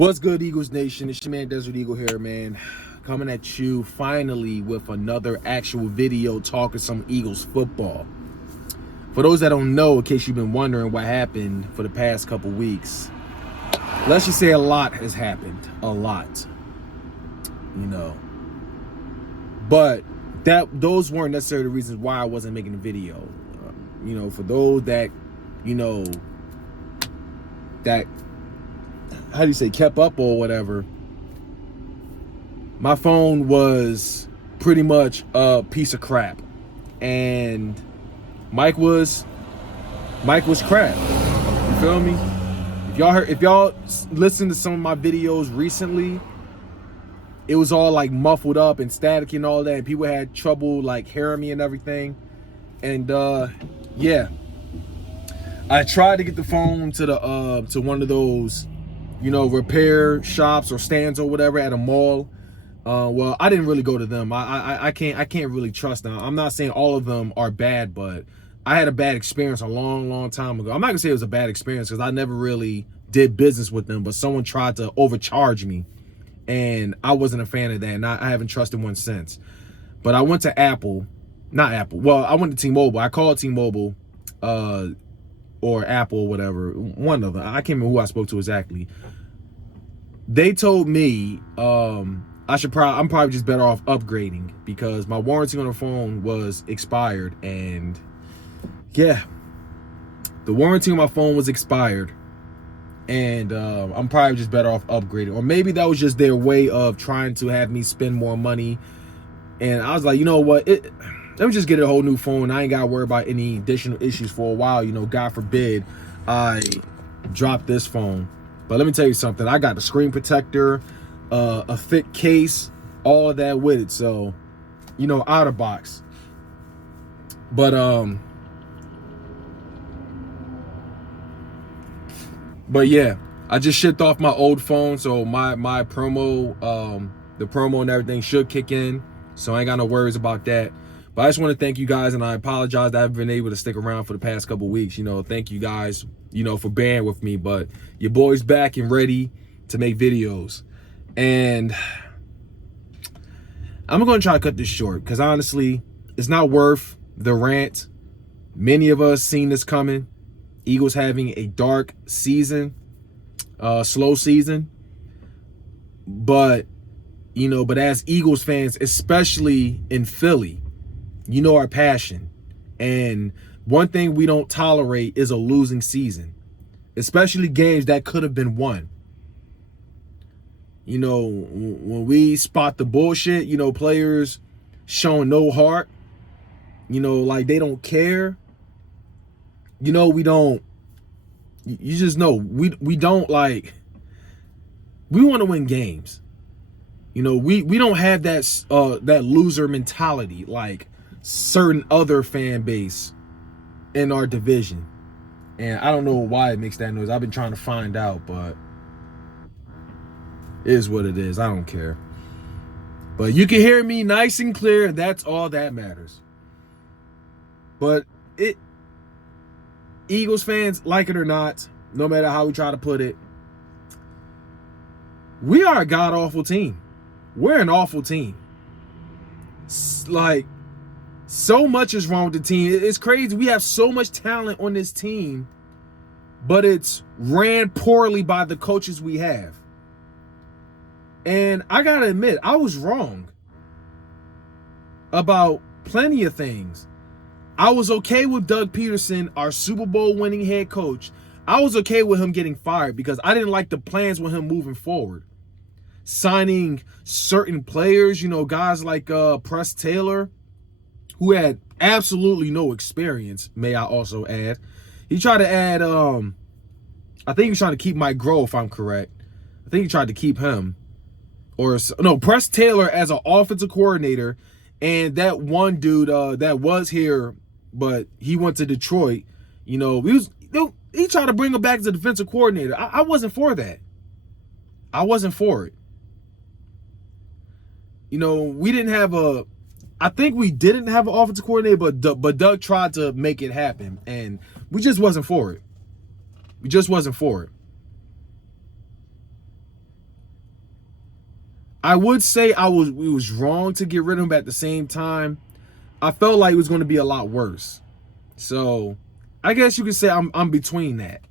What's good, Eagles Nation? It's your man Desert Eagle here, man. Coming at you finally with another actual video talking some Eagles football. For those that don't know, in case you've been wondering what happened for the past couple weeks, let's just say a lot has happened. A lot. But those weren't necessarily the reasons why I wasn't making a video. For those that, that, how do you say, kept up or whatever, my phone was pretty much a piece of crap. And Mike was crap. You feel me? If y'all listened to some of my videos recently, it was all like muffled up and static and all that, and people had trouble like hearing me and everything. And yeah, I tried to get the phone to the to one of those, repair shops or stands or whatever at a mall. Well, I didn't really go to them. I can't really trust them. I'm not saying all of them are bad, but I had a bad experience a long time ago. I'm not gonna say it was a bad experience because I never really did business with them, but someone tried to overcharge me, and I wasn't a fan of that, and I haven't trusted one since. But I went to Well, I went to T-Mobile. I called T-Mobile, or Apple, or whatever, one of them. I can't remember who I spoke to exactly. They told me I'm probably just better off upgrading because my warranty on the phone was expired, and yeah, the warranty on my phone was expired, and I'm probably just better off upgrading. Or maybe that was just their way of trying to have me spend more money. And I was like, you know what? Let me just get a whole new phone. I ain't got to worry about any additional issues for a while. God forbid I drop this phone. But let me tell you something. I got the screen protector, a thick case, all of that with it. So, out of box. But yeah, I just shipped off my old phone. So my promo, the promo and everything should kick in. So I ain't got no worries about that. But I just want to thank you guys, and I apologize that I haven't been able to stick around for the past couple weeks. Thank you guys, for bearing with me. But your boy's back and ready to make videos. And I'm going to try to cut this short because honestly, it's not worth the rant. Many of us seen this coming. Eagles having a dark season, slow season. But as Eagles fans, especially in Philly, our passion. And one thing we don't tolerate is a losing season, especially games that could have been won. When we spot the bullshit, players showing no heart, like they don't care. We don't, you just know, we don't like, we want to win games. We don't have that loser mentality like certain other fan base in our division. And I don't know why it makes that noise. I've been trying to find out, but it is what it is. I don't care. But you can hear me nice and clear, and that's all that matters. But Eagles fans, like it or not, no matter how we try to put it, we are a god-awful team. We're an awful team. Like, so much is wrong with the team. It's crazy. We have so much talent on this team, but it's ran poorly by the coaches we have. And I gotta admit, I was wrong about plenty of things. I was okay with Doug Peterson, our Super Bowl winning head coach. I was okay with him getting fired because I didn't like the plans with him moving forward. Signing certain players, guys like Press Taylor, who had absolutely no experience, may I also add. He tried to add, I think he was trying to keep Mike Groh, if I'm correct. I think he tried to keep him. Press Taylor as an offensive coordinator, and that one dude that was here, but he went to Detroit. He tried to bring him back as a defensive coordinator. I wasn't for that. I wasn't for it. We didn't have I think we didn't have an offensive coordinator, but Doug tried to make it happen, and we just wasn't for it. We just wasn't for it. I would say we was wrong to get rid of him, but at the same time, I felt like it was going to be a lot worse. So I guess you could say I'm between that.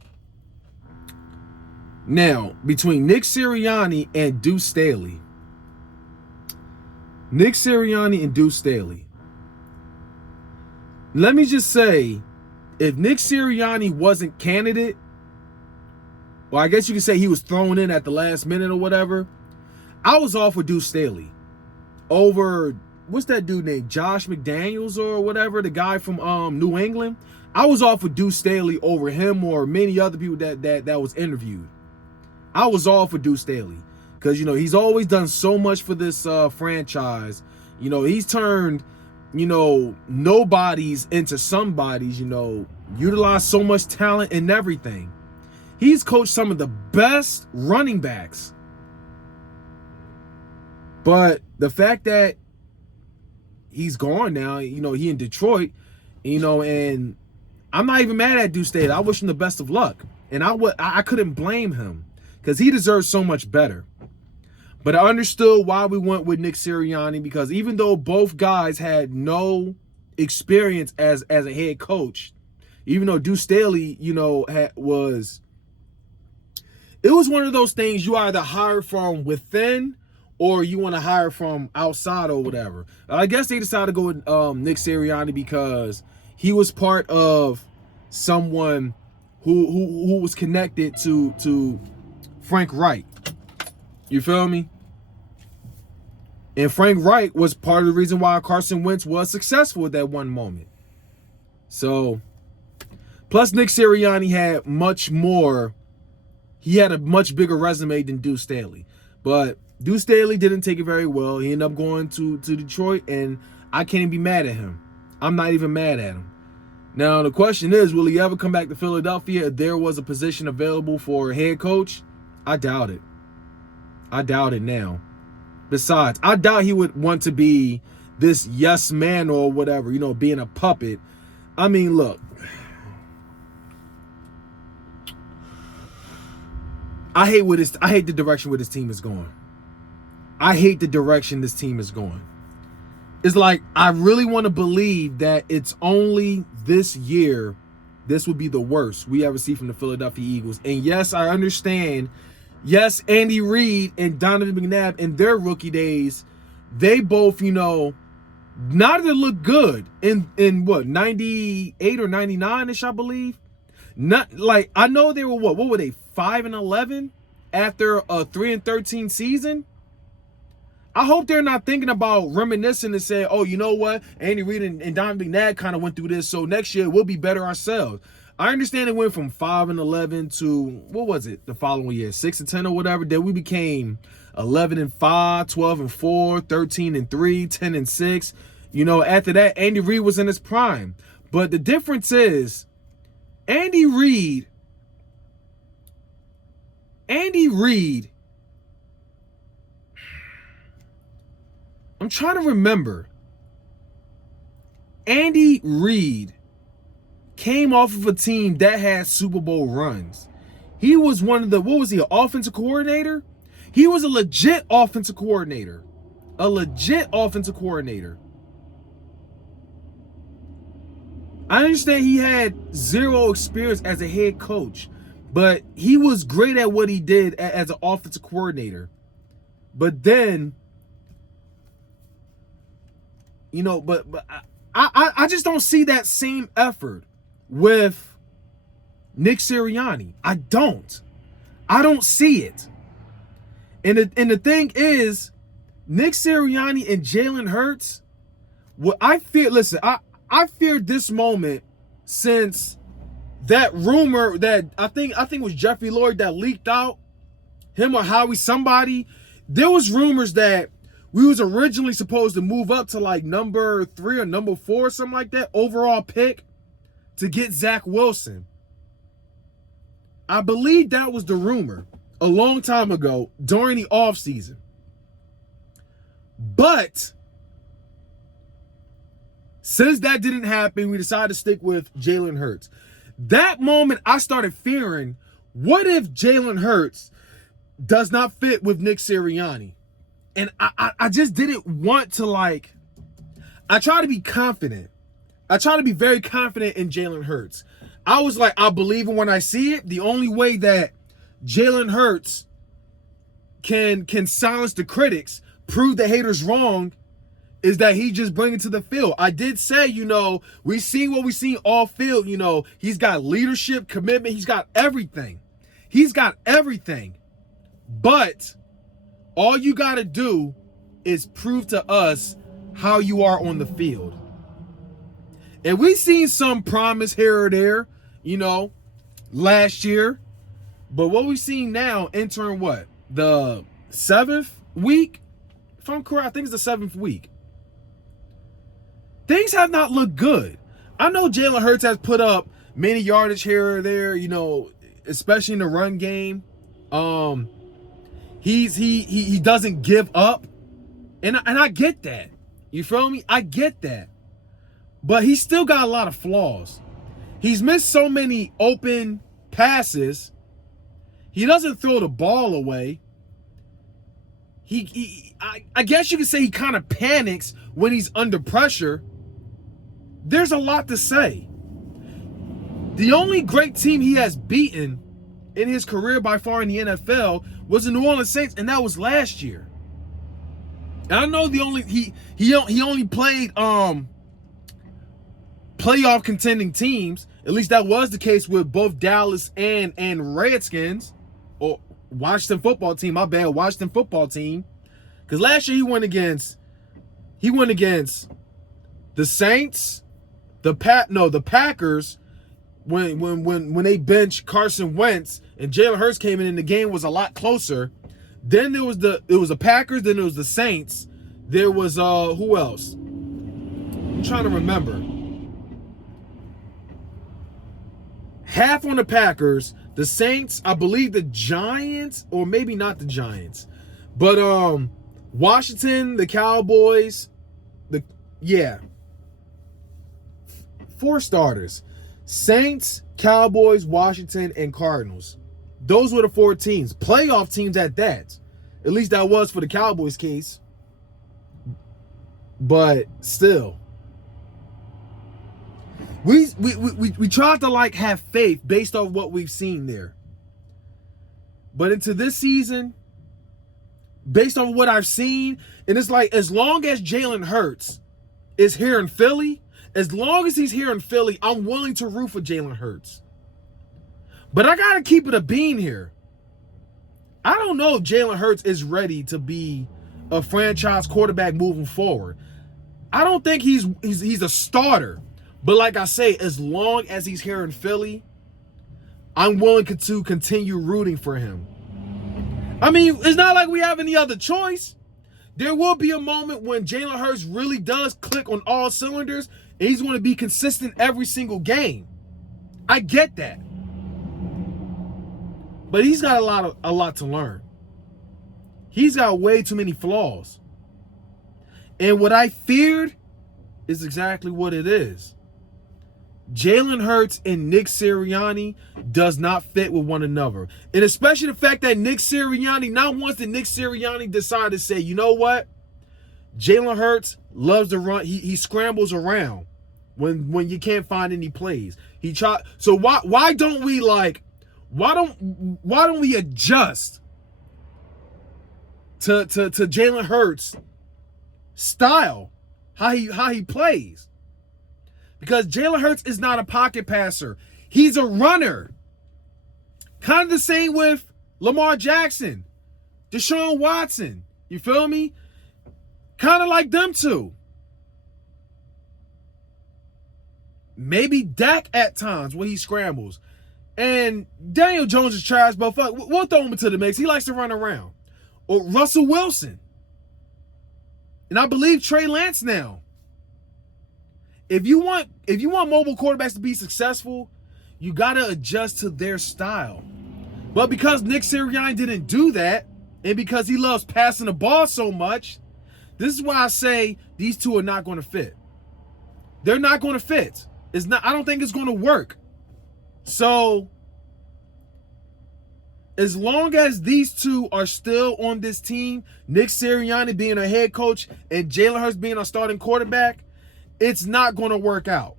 Now, between Nick Sirianni and Deuce Staley. Nick Sirianni and Deuce Staley. Let me just say, if Nick Sirianni wasn't candidate, or I guess you could say he was thrown in at the last minute or whatever, I was all for Deuce Staley over, what's that dude named, Josh McDaniels or whatever, the guy from New England. I was all for Deuce Staley over him or many other people that was interviewed. I was all for Deuce Staley because, you know, he's always done so much for this franchise. You know, he's turned, you know, nobodies into somebodies, you know, utilized so much talent and everything. He's coached some of the best running backs. But the fact that he's gone now, you know, he in Detroit, you know, and I'm not even mad at Deuce Staley. I wish him the best of luck. And I couldn't blame him because he deserves so much better. But I understood why we went with Nick Sirianni, because even though both guys had no experience as a head coach, even though Deuce Staley, you know, it was one of those things you either hire from within or you want to hire from outside or whatever. I guess they decided to go with Nick Sirianni because he was part of someone who was connected to Frank Reich. You feel me? And Frank Reich was part of the reason why Carson Wentz was successful at that one moment. So, plus Nick Sirianni had he had a much bigger resume than Deuce Staley. But Deuce Staley didn't take it very well. He ended up going to Detroit, and I can't even be mad at him. I'm not even mad at him. Now, the question is, will he ever come back to Philadelphia if there was a position available for a head coach? I doubt it. I doubt it now. Besides, I doubt he would want to be this yes man or whatever, you know, being a puppet. I mean, look. I hate the direction where this team is going. I hate the direction this team is going. It's like, I really want to believe that it's only this year this would be the worst we ever see from the Philadelphia Eagles. And yes, I understand. Yes, Andy Reid and Donovan McNabb in their rookie days, they both, you know, not to look good in what, 98 or 99ish, I believe. Not like, I know they were what were they, 5-11 after a 3-13 season? I hope they're not thinking about reminiscing and saying, oh, you know what? Andy Reid and Donovan McNabb kind of went through this, so next year we'll be better ourselves. I understand it went from 5-11 to, what was it, the following year, 6-10 or whatever. Then we became 11-5, 12-4, 13-3, 10-6. You know, after that, Andy Reid was in his prime. But the difference is, Andy Reid, I'm trying to remember. Andy Reid came off of a team that had Super Bowl runs. He was one of the, what was he, an offensive coordinator? He was a legit offensive coordinator. A legit offensive coordinator. I understand he had zero experience as a head coach, but he was great at what he did as an offensive coordinator. But then, you know, but I just don't see that same effort with Nick Sirianni. I don't see it. And the thing is, Nick Sirianni and Jalen Hurts, what I fear, listen, I feared this moment since that rumor that I think it was Jeffrey Lloyd that leaked out, him or Howie, somebody. There was rumors that we was originally supposed to move up to like number 3 or number 4, something like that, overall pick to get Zach Wilson. I believe that was the rumor a long time ago during the offseason. But since that didn't happen, we decided to stick with Jalen Hurts. That moment, I started fearing, what if Jalen Hurts does not fit with Nick Sirianni? And I just didn't want to, like, I try to be confident. I try to be very confident in Jalen Hurts. I was like, I believe it when I see it. The only way that Jalen Hurts can silence the critics, prove the haters wrong, is that he just bring it to the field. I did say, we seen what we seen all field. He's got leadership, commitment. He's got everything. He's got everything. But all you got to do is prove to us how you are on the field. And we seen some promise here or there, last year. But what we seen now, entering what? The 7th week? If I'm correct, I think it's the 7th week. Things have not looked good. I know Jalen Hurts has put up many yardage here or there, especially in the run game. He doesn't give up. And I get that. You feel me? I get that. But he's still got a lot of flaws. He's missed so many open passes. He doesn't throw the ball away. I guess you could say he kind of panics when he's under pressure. There's a lot to say. The only great team he has beaten in his career by far in the NFL was the New Orleans Saints, and that was last year. And I know he only played playoff contending teams. At least that was the case with both Dallas and Redskins, or Washington football team. My bad, Washington football team. Because last year he went against the Saints, the Packers, when they benched Carson Wentz and Jalen Hurts came in and the game was a lot closer. Then it was the Packers, then it was the Saints. There was who else? I'm trying to remember. Half on the Packers, the Saints, I believe the Giants, or maybe not the Giants. But Washington, the Cowboys, 4 starters. Saints, Cowboys, Washington, and Cardinals. Those were the 4 teams. Playoff teams at that. At least that was for the Cowboys case. But still. We tried to have faith based off what we've seen there. But into this season, based on what I've seen, and it's like, as long as Jalen Hurts is here in Philly, as long as he's here in Philly, I'm willing to root for Jalen Hurts. But I got to keep it a bean here. I don't know if Jalen Hurts is ready to be a franchise quarterback moving forward. I don't think he's a starter. But like I say, as long as he's here in Philly, I'm willing to continue rooting for him. I mean, it's not like we have any other choice. There will be a moment when Jalen Hurts really does click on all cylinders and he's going to be consistent every single game. I get that. But he's got a lot to learn. He's got way too many flaws. And what I feared is exactly what it is. Jalen Hurts and Nick Sirianni does not fit with one another. And especially the fact that Nick Sirianni, not once did Nick Sirianni decide to say, you know what? Jalen Hurts loves to run. He scrambles around when you can't find any plays. So why don't we adjust to Jalen Hurts' style, how he plays? Because Jalen Hurts is not a pocket passer. He's a runner. Kind of the same with Lamar Jackson, Deshaun Watson. You feel me? Kind of like them two. Maybe Dak at times when he scrambles. And Daniel Jones is trash, but fuck, we'll throw him into the mix. He likes to run around. Or Russell Wilson. And I believe Trey Lance now. If you want mobile quarterbacks to be successful, you got to adjust to their style. But because Nick Sirianni didn't do that, and because he loves passing the ball so much, this is why I say these two are not going to fit. They're not going to fit. I don't think it's going to work. So, As long as these two are still on this team, Nick Sirianni being a head coach and Jalen Hurts being a starting quarterback, it's not going to work out.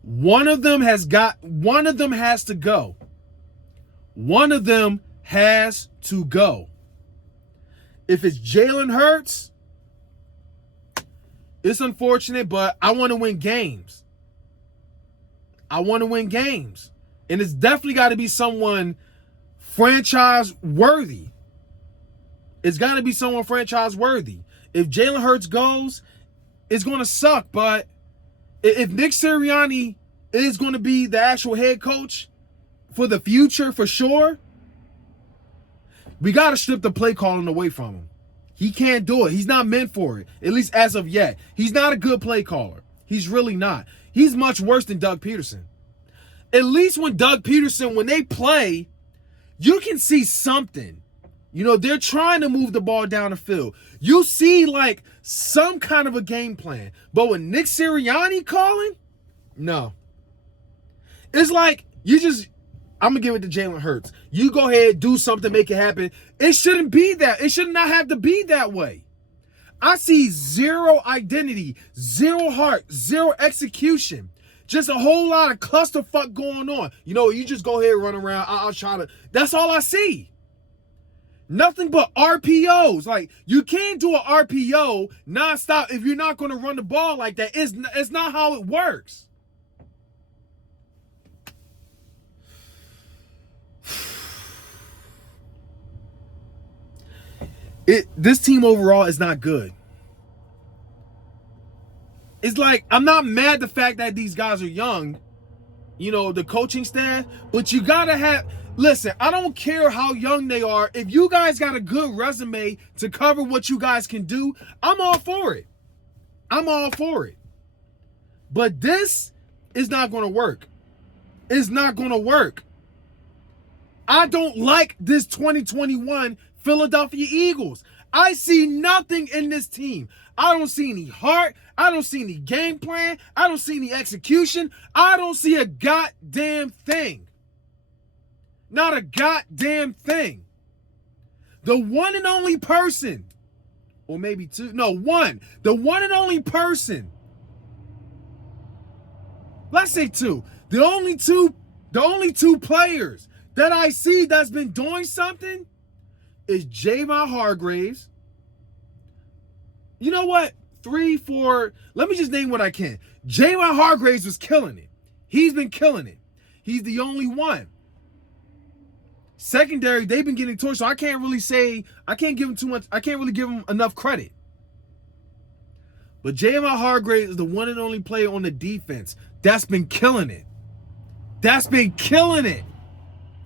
One of them has to go. One of them has to go. If it's Jalen Hurts, it's unfortunate, but I want to win games. And it's definitely got to be someone franchise worthy. It's got to be someone franchise worthy. If Jalen Hurts goes, it's going to suck. But if Nick Sirianni is going to be the actual head coach for the future, for sure, we got to strip the play calling away from him. He can't do it. He's not meant for it, at least as of yet. He's not a good play caller. He's really not. He's much worse than Doug Peterson. At least when Doug Peterson, when they play, you can see something. You know, they're trying to move the ball down the field. You see, like, some kind of a game plan. But with Nick Sirianni calling, no. It's like, I'm going to give it to Jalen Hurts. You go ahead, do something, make it happen. It shouldn't be that. It should not have to be that way. I see zero identity, zero heart, zero execution. Just a whole lot of clusterfuck going on. You know, you just go ahead and run around. I'll try to. That's all I see. Nothing but RPOs. Like, you can't do an RPO nonstop if you're not going to run the ball like that. It's not how it works. This team overall is not good. It's like, I'm not mad the fact that these guys are young, you know, the coaching staff, but you gotta have, listen, I don't care how young they are. If you guys got a good resume to cover what you guys can do, I'm all for it. But this is not gonna work. It's not gonna work. I don't like this 2021 Philadelphia Eagles. I see nothing in this team. I don't see any heart. I don't see any game plan. I don't see any execution. I don't see a goddamn thing. Not a goddamn thing. The one and only person, or maybe two, no, one. The one and only person. Let's say two. The only two players that I see that's been doing something is Javon Hargraves. You know what? 3, 4, let me just name what I can. Javon Hargraves was killing it. He's been killing it. He's the only one. Secondary, they've been getting torched, so I can't really give him too much. I can't really give him enough credit. But Javon Hargraves is the one and only player on the defense that's been killing it.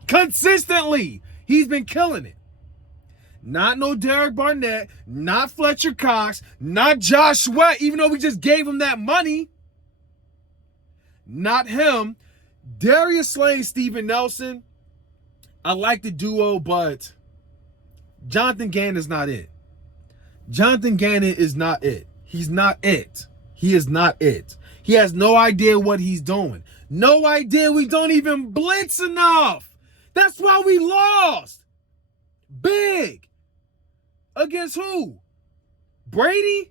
Consistently. He's been killing it. Not no Derek Barnett, not Fletcher Cox, not Josh Sweat, even though we just gave him that money. Not him. Darius Slay and Steven Nelson. I like the duo, but Jonathan Gannon is not it. He's not it. He is not it. He has no idea what he's doing. No idea. We don't even blitz enough. That's why we lost. Big. Against who? Brady?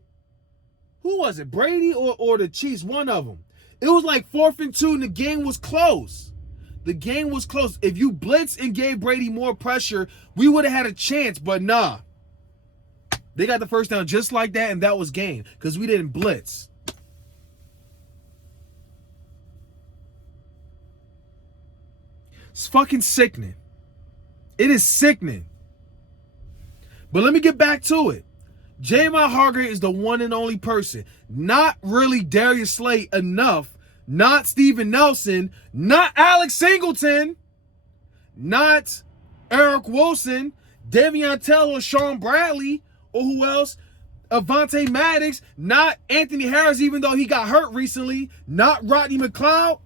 Who was it? Brady or the Chiefs? One of them. It was like 4th and 2 and the game was close. If you blitzed and gave Brady more pressure, we would have had a chance, but nah. They got the first down just like that, and that was game because we didn't blitz. It's fucking sickening. It is sickening. But let me get back to it. Javon Hargraves is the one and only person. Not really Darius Slay enough. Not Steven Nelson. Not Alex Singleton. Not Eric Wilson. Davion Taylor, Sean Bradley. Or who else? Avonte Maddox. Not Anthony Harris, even though he got hurt recently. Not Rodney McLeod.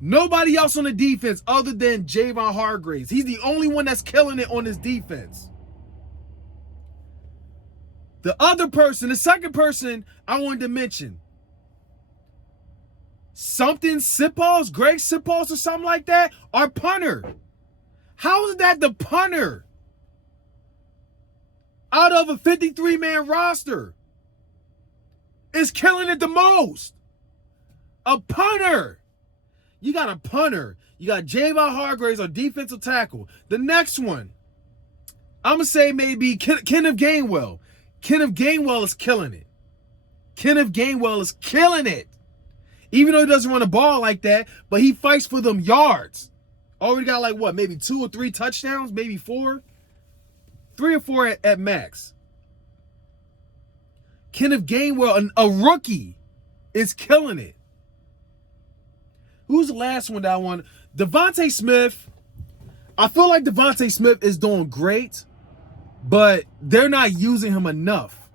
Nobody else on the defense other than Javon Hargraves. He's the only one that's killing it on this defense. The other person, the second person I wanted to mention, Greg Sipos or something like that, our punter. How is that the punter out of a 53-man roster is killing it the most? A punter. You got a punter. You got Javon Hargraves on defensive tackle. The next one, I'm going to say maybe Kenneth Gainwell. Kenneth Gainwell is killing it. Kenneth Gainwell is killing it. Even though he doesn't run the ball like that, but he fights for them yards. Already got like what, maybe 2 or 3 touchdowns, maybe 4? 3 or 4 at max. Kenneth Gainwell, a rookie, is killing it. Who's the last one that I want? Devontae Smith. I feel like Devontae Smith is doing great, but they're not using him enough.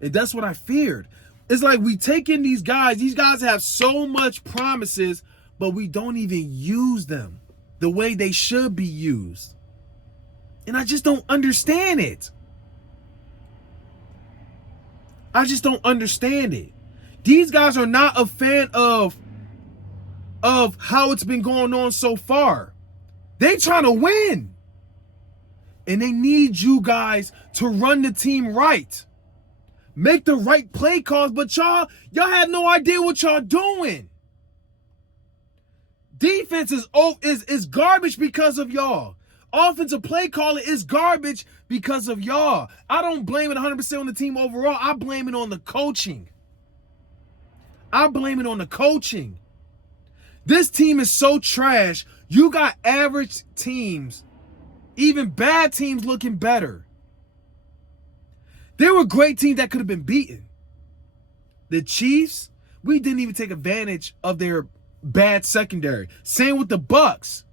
And that's what I feared. It's like we take in these guys. These guys have so much promises, but we don't even use them the way they should be used. And I just don't understand it. I just don't understand it. These guys are not a fan of how it's been going on so far. They trying to win. And they need you guys to run the team right. Make the right play calls, but y'all have no idea what y'all doing. Defense is garbage because of y'all. Offensive play calling is garbage because of y'all. I don't blame it 100% on the team overall. I blame it on the coaching. I blame it on the coaching. This team is so trash. You got average teams, even bad teams looking better. There were great teams that could have been beaten. The Chiefs, we didn't even take advantage of their bad secondary. Same with the Bucks.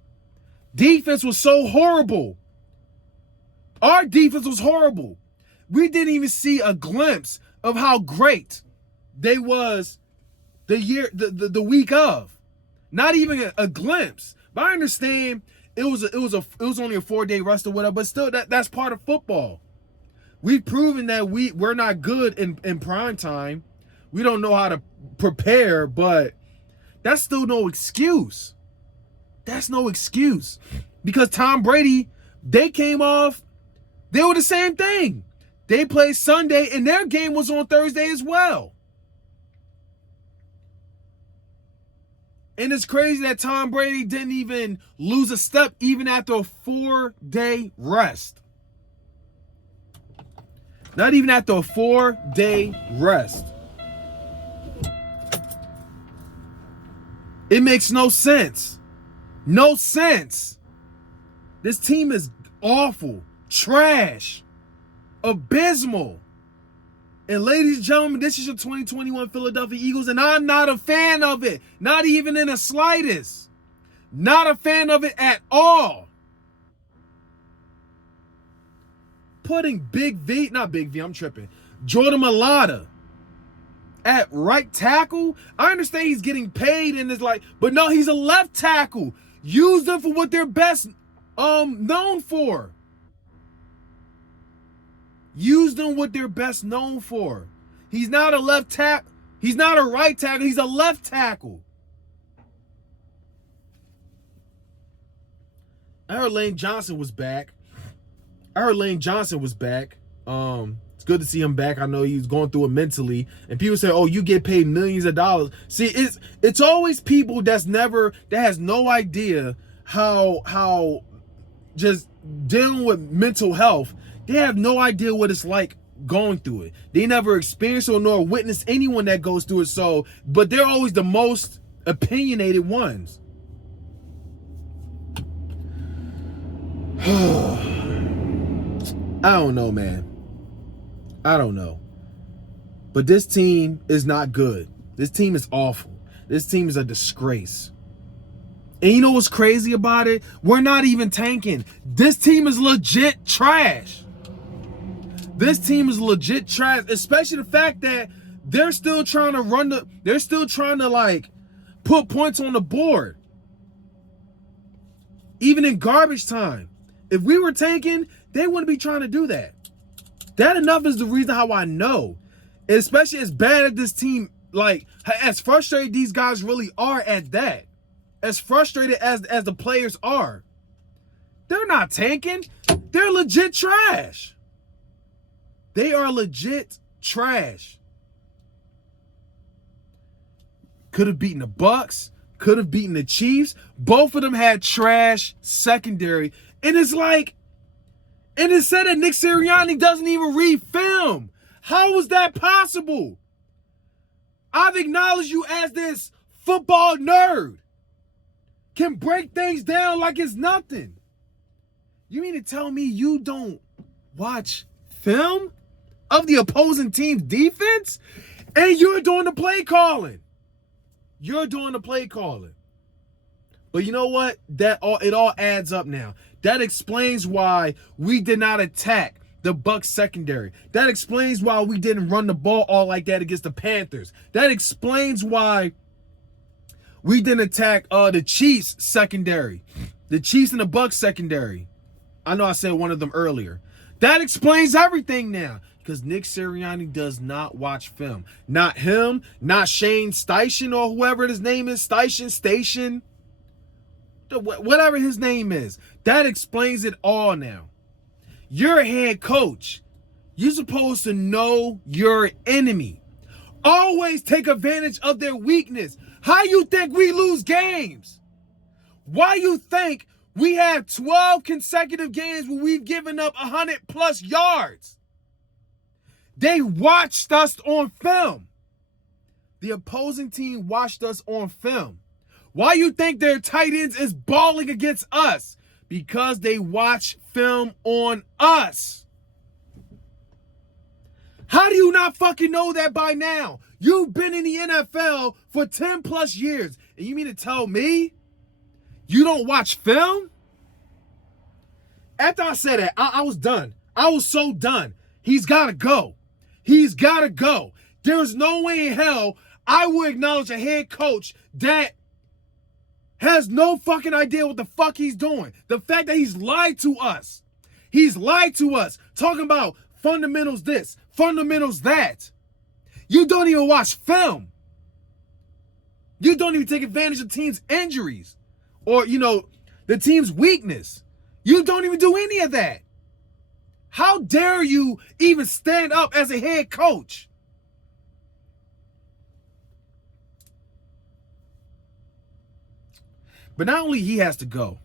Defense was so horrible. Our defense was horrible. We didn't even see a glimpse of how great they was the week of. Not even a glimpse. But I understand it was only a 4-day rest or whatever, but still that's part of football. We've proven that we're not good in prime time. We don't know how to prepare, but that's still no excuse. That's no excuse. Because Tom Brady, they came off, they were the same thing. They played Sunday, and their game was on Thursday as well. And it's crazy that Tom Brady didn't even lose a step even after a 4-day rest. Not even after a 4-day rest. It makes no sense. No sense. This team is awful, trash, abysmal. And ladies and gentlemen, this is your 2021 Philadelphia Eagles, and I'm not a fan of it. Not even in the slightest. Not a fan of it at all. Putting Jordan Mailata at right tackle. I understand he's getting paid and it's like, but no, he's a left tackle. Use them for what they're best known for. Use them what they're best known for. He's not a left tackle. He's not a right tackle. He's a left tackle. I heard Lane Johnson was back. It's good to see him back. I know he's going through it mentally. And people say, oh, you get paid millions of dollars. See, it's always people that has no idea how just dealing with mental health. They have no idea what it's like going through it. They never experienced or nor witnessed anyone that goes through it. But they're always the most opinionated ones. I don't know, man. I don't know. But this team is not good. This team is awful. This team is a disgrace. And you know what's crazy about it? We're not even tanking. This team is legit trash. This team is legit trash, especially the fact that they're still trying to like put points on the board. Even in garbage time. If we were tanking, they wouldn't be trying to do that. That enough is the reason how I know. Especially as bad as this team, like, as frustrated these guys really are at that. As frustrated as the players are. They're not tanking. They're legit trash. They are legit trash. Could have beaten the Bucks. Could have beaten the Chiefs. Both of them had trash secondary. And it's like, and it said that Nick Sirianni doesn't even read film. How is that possible? I've acknowledged you as this football nerd. Can break things down like it's nothing. You mean to tell me you don't watch film of the opposing team's defense? And you're doing the play calling. You're doing the play calling. But you know what? It all adds up now. That explains why we did not attack the Bucs secondary. That explains why we didn't run the ball all like that against the Panthers. That explains why we didn't attack the Chiefs secondary. The Chiefs and the Bucs secondary. I know I said one of them earlier. That explains everything now. Because Nick Sirianni does not watch film. Not him, not Shane Steichen or whoever his name is. Station. Whatever his name is. That explains it all now. You're a head coach. You're supposed to know your enemy. Always take advantage of their weakness. How you think we lose games? Why you think we have 12 consecutive games where we've given up 100+ yards? They watched us on film. The opposing team watched us on film. Why you think their tight ends is balling against us? Because they watch film on us. How do you not fucking know that by now? You've been in the NFL for 10+ years. And you mean to tell me you don't watch film? After I said that, I was done. I was so done. He's got to go. He's got to go. There's no way in hell I would acknowledge a head coach that has no fucking idea what the fuck he's doing. The fact that he's lied to us. He's lied to us. Talking about fundamentals this, fundamentals that. You don't even watch film. You don't even take advantage of teams' injuries. Or, the team's weakness. You don't even do any of that. How dare you even stand up as a head coach? But not only he has to go,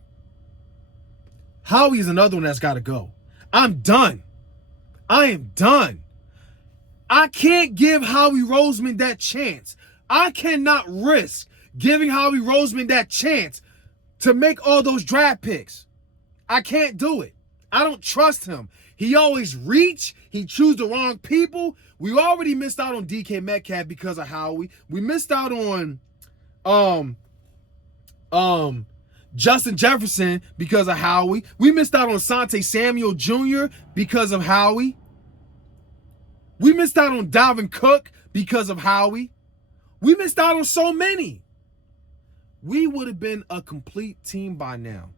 Howie's another one that's got to go. I'm done. I am done. I can't give Howie Roseman that chance. I cannot risk giving Howie Roseman that chance to make all those draft picks. I can't do it. I don't trust him. He always reach. He choose the wrong people. We already missed out on DK Metcalf because of Howie. We missed out on Justin Jefferson because of Howie. We missed out on Asante Samuel Jr. because of Howie. We missed out on Dalvin Cook because of Howie. We missed out on so many. We would have been a complete team by now.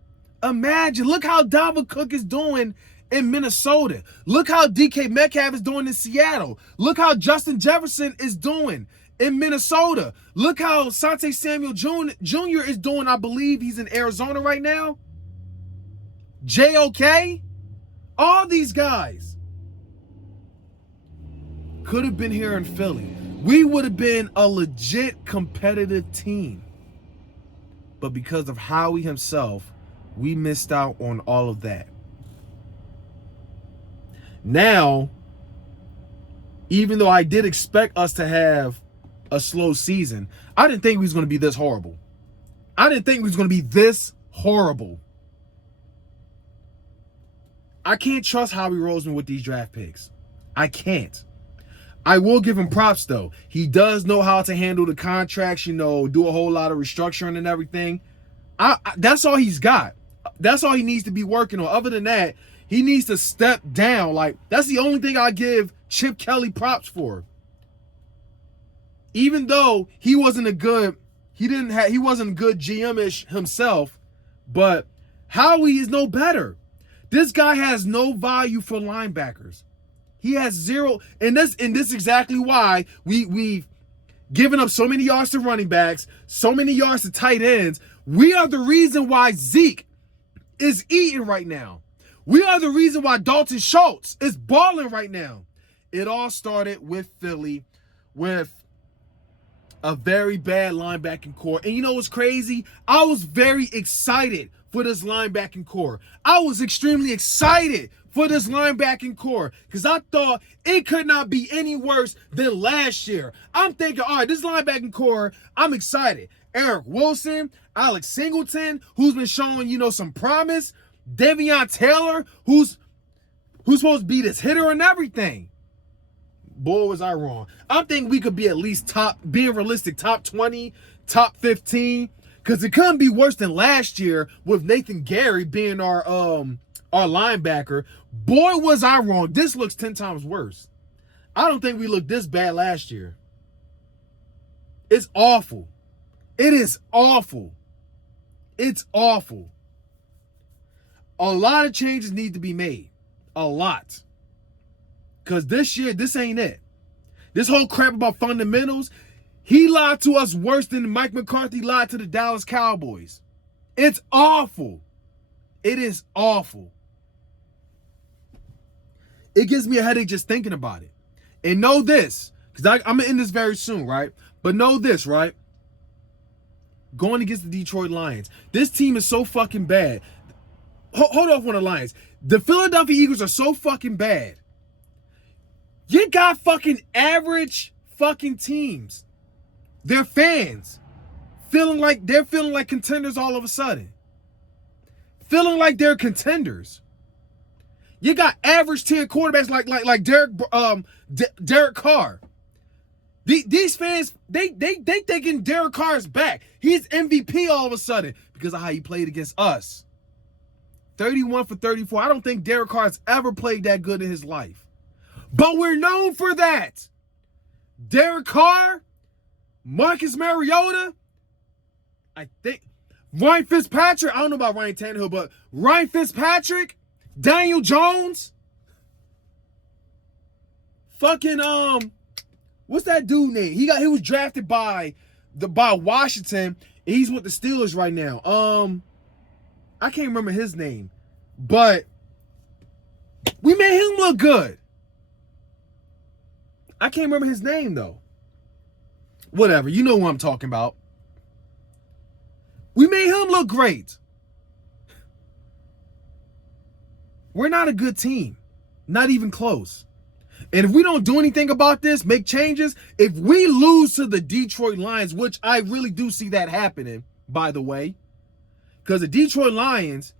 Imagine, look how Dalvin Cook is doing in Minnesota. Look how DK Metcalf is doing in Seattle. Look how Justin Jefferson is doing in Minnesota. Look how Asante Samuel Jr. is doing. I believe he's in Arizona right now. JOK. All these guys could have been here in Philly. We would have been a legit competitive team. But because of Howie himself, we missed out on all of that. Now, even though I did expect us to have a slow season, I didn't think we was going to be this horrible. I didn't think we was going to be this horrible. I can't trust Howie Roseman with these draft picks. I can't. I will give him props, though. He does know how to handle the contracts, do a whole lot of restructuring and everything. That's all he's got. That's all he needs to be working on. Other than that, he needs to step down. Like, that's the only thing I give Chip Kelly props for. Even though he wasn't a good GM-ish himself, but Howie is no better. This guy has no value for linebackers. He has zero, and this is exactly why we've given up so many yards to running backs, so many yards to tight ends. We are the reason why Zeke is eating right now. We are the reason why Dalton Schultz is balling right now. It all started with Philly, with a very bad linebacking core. And you know what's crazy? I was very excited for this linebacking core. I was extremely excited for this linebacking core because I thought it could not be any worse than last year. I'm thinking, all right, this linebacking core, I'm excited. Eric Wilson, Alex Singleton, who's been showing, some promise. Davion Taylor, who's supposed to be this hitter and everything. Boy, was I wrong. I'm thinking we could be at least being realistic, top 20, top 15. Because it couldn't be worse than last year with Nathan Gary being our linebacker. Boy, was I wrong. This looks 10 times worse. I don't think we looked this bad last year. It's awful. It is awful. It's awful. A lot of changes need to be made. A lot. Because this year, this ain't it. This whole crap about fundamentals, he lied to us worse than Mike McCarthy lied to the Dallas Cowboys. It's awful. It is awful. It gives me a headache just thinking about it. And know this, because I'm going to end this very soon, right? But know this, right? Going against the Detroit Lions. This team is so fucking bad. Hold off on the Lions. The Philadelphia Eagles are so fucking bad. You got fucking average fucking teams. Their fans feeling like contenders all of a sudden. Feeling like they're contenders. You got average tier quarterbacks like Derek Carr. These fans, they thinking Derek Carr is back. He's MVP all of a sudden because of how he played against us. 31 for 34. I don't think Derek Carr has ever played that good in his life. But we're known for that. Derek Carr, Marcus Mariota, I think Ryan Fitzpatrick. I don't know about Ryan Tannehill, but Ryan Fitzpatrick, Daniel Jones, fucking what's that dude name? He was drafted by Washington. And he's with the Steelers right now. I can't remember his name, but we made him look good. I can't remember his name though. Whatever, you know who I'm talking about. We made him look great. We're not a good team. Not even close. And if we don't do anything about this, make changes, if we lose to the Detroit Lions, which I really do see that happening, by the way, because the Detroit Lions,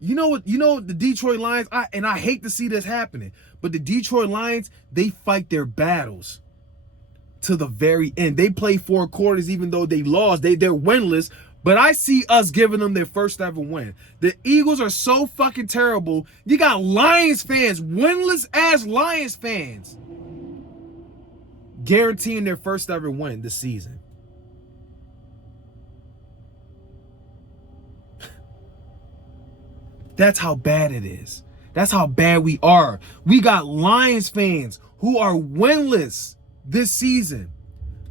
the Detroit Lions, I hate to see this happening, but the Detroit Lions, they fight their battles to the very end. They play 4 quarters even though they lost. They're winless, but I see us giving them their first ever win. The Eagles are so fucking terrible. You got Lions fans, winless ass Lions fans, guaranteeing their first ever win this season. That's how bad it is. That's how bad we are. We got Lions fans who are winless this season.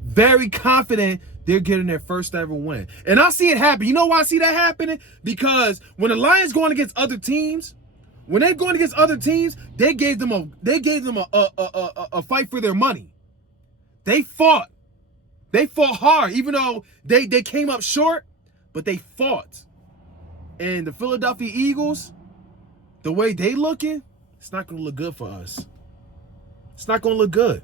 Very confident they're getting their first ever win. And I see it happen. You know why I see that happening? Because when the Lions going against other teams, they gave them a fight for their money. They fought. They fought hard, even though they came up short, but they fought. And the Philadelphia Eagles, the way they looking, it's not going to look good for us. It's not going to look good.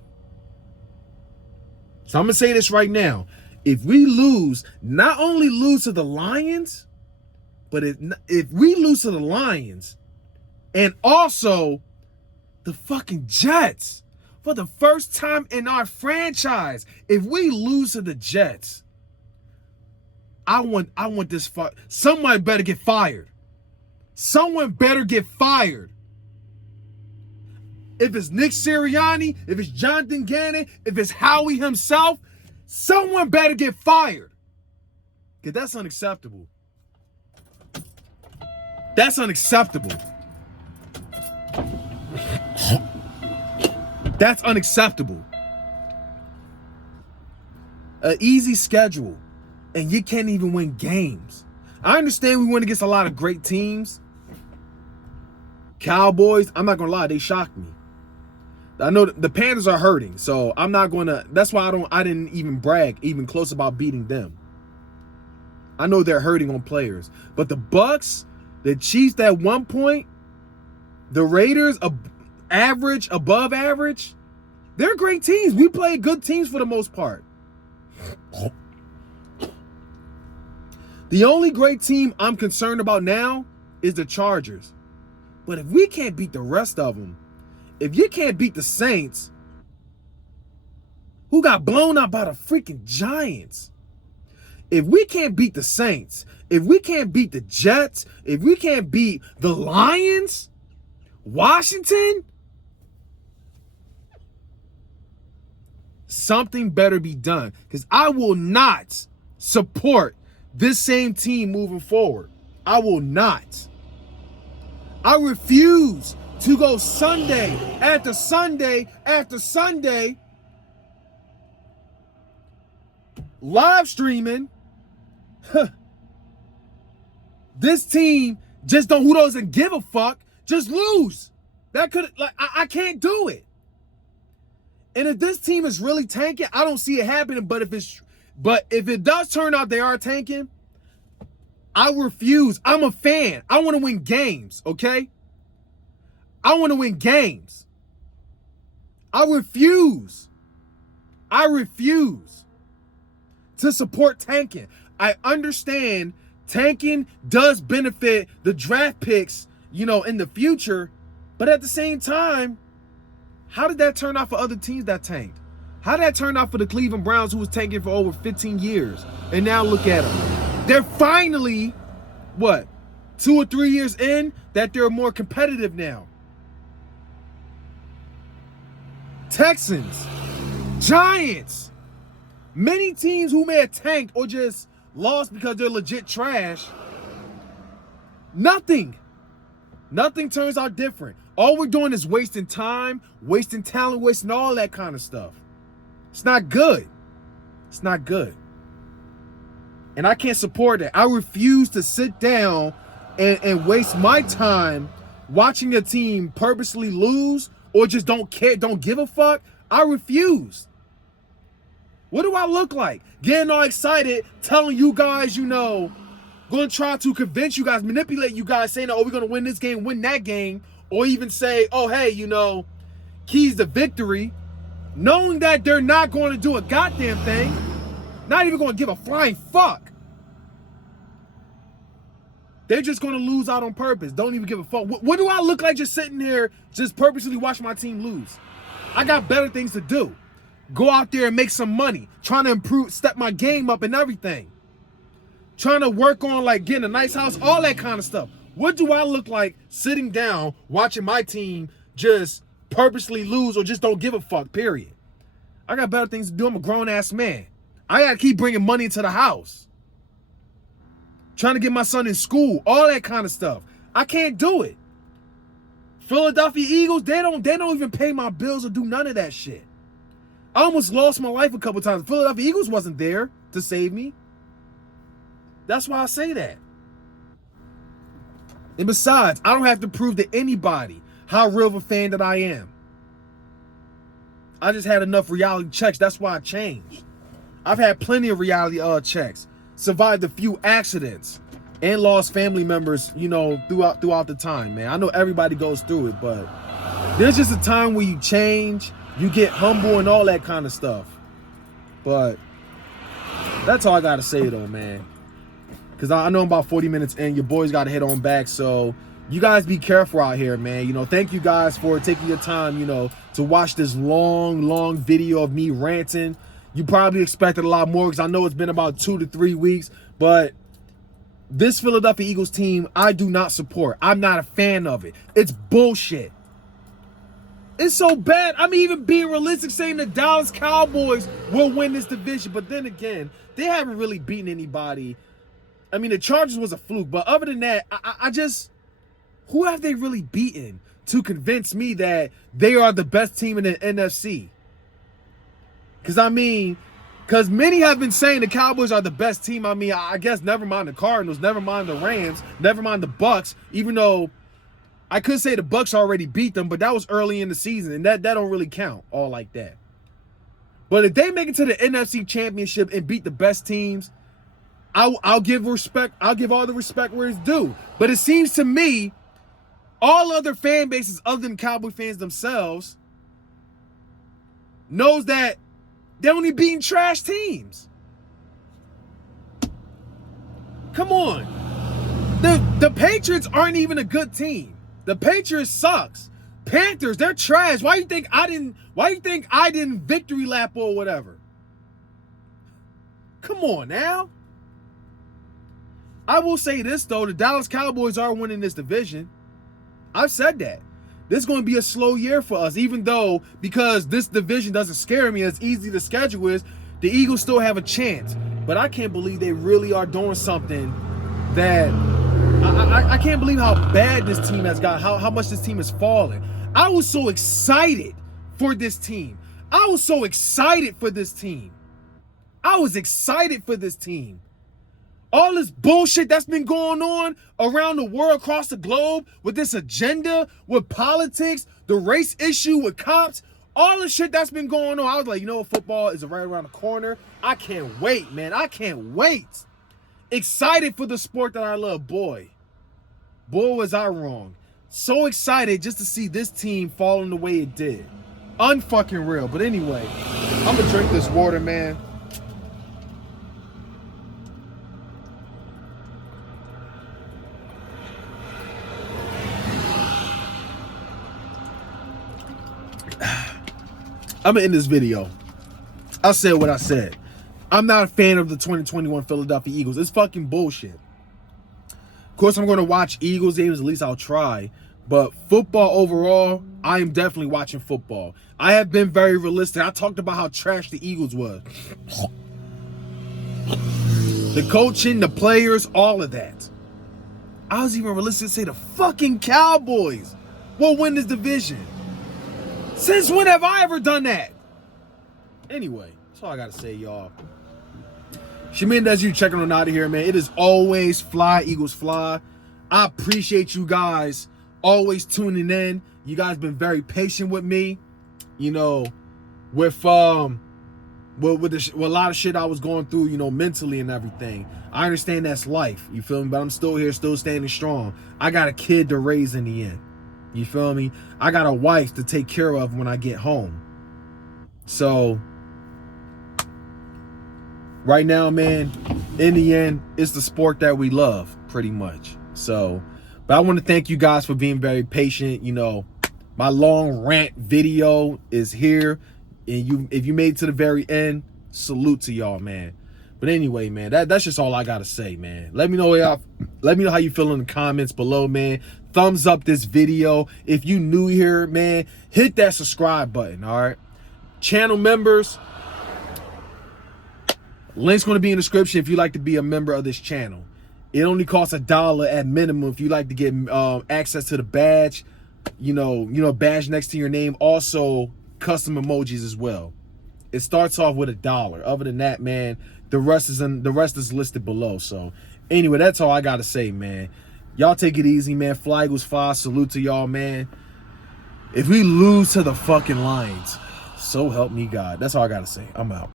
So I'm going to say this right now. If we lose, not only lose to the Lions, but if we lose to the Lions and also the fucking Jets for the first time in our franchise, if we lose to the Jets, I want this fight. Someone better get fired. Someone better get fired. If it's Nick Sirianni, if it's Jonathan Gannon, if it's Howie himself, someone better get fired. Because that's unacceptable. That's unacceptable. That's unacceptable. An easy schedule. And you can't even win games. I understand we went against a lot of great teams. Cowboys, I'm not gonna lie, they shocked me. I know the Panthers are hurting, so I'm not gonna. That's why I didn't even brag even close about beating them. I know they're hurting on players, but the Bucks, the Chiefs at one point, the Raiders, average, above average, they're great teams. We play good teams for the most part. The only great team I'm concerned about now is the Chargers. But if we can't beat the rest of them, if you can't beat the Saints, who got blown out by the freaking Giants, if we can't beat the Saints, if we can't beat the Jets, if we can't beat the Lions, Washington, something better be done. Because I will not support this same team moving forward. I will not. I refuse to go Sunday after Sunday after Sunday live streaming. This team who doesn't give a fuck, just lose. That could, I can't do it. And if this team is really tanking, I don't see it happening. But if it does turn out they are tanking, I refuse. I'm a fan. I want to win games, okay? I want to win games. I refuse to support tanking. I understand tanking does benefit the draft picks, in the future. But at the same time, how did that turn out for other teams that tanked? How did that turn out for the Cleveland Browns, who was tanking for over 15 years? And now look at them. They're finally, 2 or 3 years in, that they're more competitive now. Texans, Giants, many teams who may have tanked or just lost because they're legit trash. Nothing turns out different. All we're doing is wasting time, wasting talent, wasting all that kind of stuff. It's not good. It's not good. And I can't support that. I refuse to sit down and waste my time watching a team purposely lose or just don't care, don't give a fuck. I refuse. What do I look like? Getting all excited, telling you guys, going to try to convince you guys, manipulate you guys, saying, we're going to win this game, win that game, or even say, hey, keys to victory, knowing that they're not going to do a goddamn thing, not even going to give a flying fuck. They're just going to lose out on purpose. Don't even give a fuck. What do I look like just sitting here, just purposely watching my team lose? I got better things to do. Go out there and make some money. Trying to improve, step my game up and everything. Trying to work on getting a nice house, all that kind of stuff. What do I look like sitting down, watching my team just purposely lose or just don't give a fuck, period? I got better things to do. I'm a grown-ass man. I got to keep bringing money into the house. Trying to get my son in school, all that kind of stuff. I can't do it. Philadelphia Eagles, they don't even pay my bills or do none of that shit. I almost lost my life a couple times. Philadelphia Eagles wasn't there to save me. That's why I say that. And besides, I don't have to prove to anybody how real of a fan that I am. I just had enough reality checks. That's why I changed. I've had plenty of reality checks. Survived a few accidents and lost family members, throughout the time, man. I know everybody goes through it, but there's just a time where you change, you get humble and all that kind of stuff. But that's all I got to say, though, man. Because I know I'm about 40 minutes in. Your boys got to head on back. So you guys be careful out here, man. Thank you guys for taking your time, to watch this long video of me ranting. You probably expected a lot more because I know it's been about 2 to 3 weeks. But this Philadelphia Eagles team, I do not support. I'm not a fan of it. It's bullshit. It's so bad. I'm even being realistic saying the Dallas Cowboys will win this division. But then again, they haven't really beaten anybody. I mean, the Chargers was a fluke. But other than that, I just... Who have they really beaten to convince me that they are the best team in the NFC? Because, I mean, Because many have been saying the Cowboys are the best team. I mean, I guess never mind the Cardinals, never mind the Rams, never mind the Bucks, even though I could say the Bucks already beat them, but that was early in the season, and that don't really count all like that. But if they make it to the NFC Championship and beat the best teams, I'll give respect. I'll give all the respect where it's due. But it seems to me, all other fan bases other than Cowboy fans themselves knows that they're only beating trash teams. Come on. The Patriots aren't even a good team. The Patriots sucks. Panthers, they're trash. Why you think I didn't victory lap or whatever? Come on now. I will say this though, the Dallas Cowboys are winning this division. I've said that. This is going to be a slow year for us, even though, because this division doesn't scare me as easy the schedule is, the Eagles still have a chance. But I can't believe they really are doing something that I can't believe how bad this team has got, how much this team has fallen. I was so excited for this team. I was so excited for this team. I was excited for this team. All this bullshit that's been going on around the world, across the globe, with this agenda, with politics, the race issue with cops, all the shit that's been going on. I was like, you know what, football is right around the corner. I can't wait, man. I can't wait. Excited for the sport that I love. Boy, was I wrong. So excited just to see this team falling the way it did. Unfucking real. But anyway, I'm gonna drink this water, man. I'm gonna end this video. I said what I said. I'm not a fan of the 2021 Philadelphia Eagles. It's fucking bullshit. Of course, I'm gonna watch Eagles games. At least I'll try. But football overall, I am definitely watching football. I have been very realistic. I talked about how trash the Eagles was. The coaching, the players, all of that. I was even realistic to say the fucking Cowboys will win this division. Since when have I ever done that? Anyway, that's all I gotta say, y'all. Shamin, that's you checking on out of here, man. It is always fly, Eagles fly. I appreciate you guys always tuning in. You guys been very patient with me. You know, with a lot of shit I was going through, you know, mentally and everything. I understand that's life, you feel me? But I'm still here, still standing strong. I got a kid to raise in the end. You feel me? I got a wife to take care of when I get home. So, right now, man, in the end, it's the sport that we love, pretty much. So, but I want to thank you guys for being very patient. You know, my long rant video is here. And if you made it to the very end, salute to y'all, man. But anyway, man, that's just all I gotta say, man. Let me know how you feel in the comments below, man. Thumbs up this video. If you new here, man, hit that subscribe button, all right? Channel members, link's going to be in the description if you'd like to be a member of this channel. It only costs $1 at minimum if you like to get access to the badge, you know, badge next to your name. Also, custom emojis as well. It starts off with $1. Other than that, man, the rest is listed below. So anyway, that's all I gotta say, man. Y'all take it easy, man. Fly Eagles fly. Salute to y'all, man. If we lose to the fucking Lions, so help me God. That's all I gotta say. I'm out.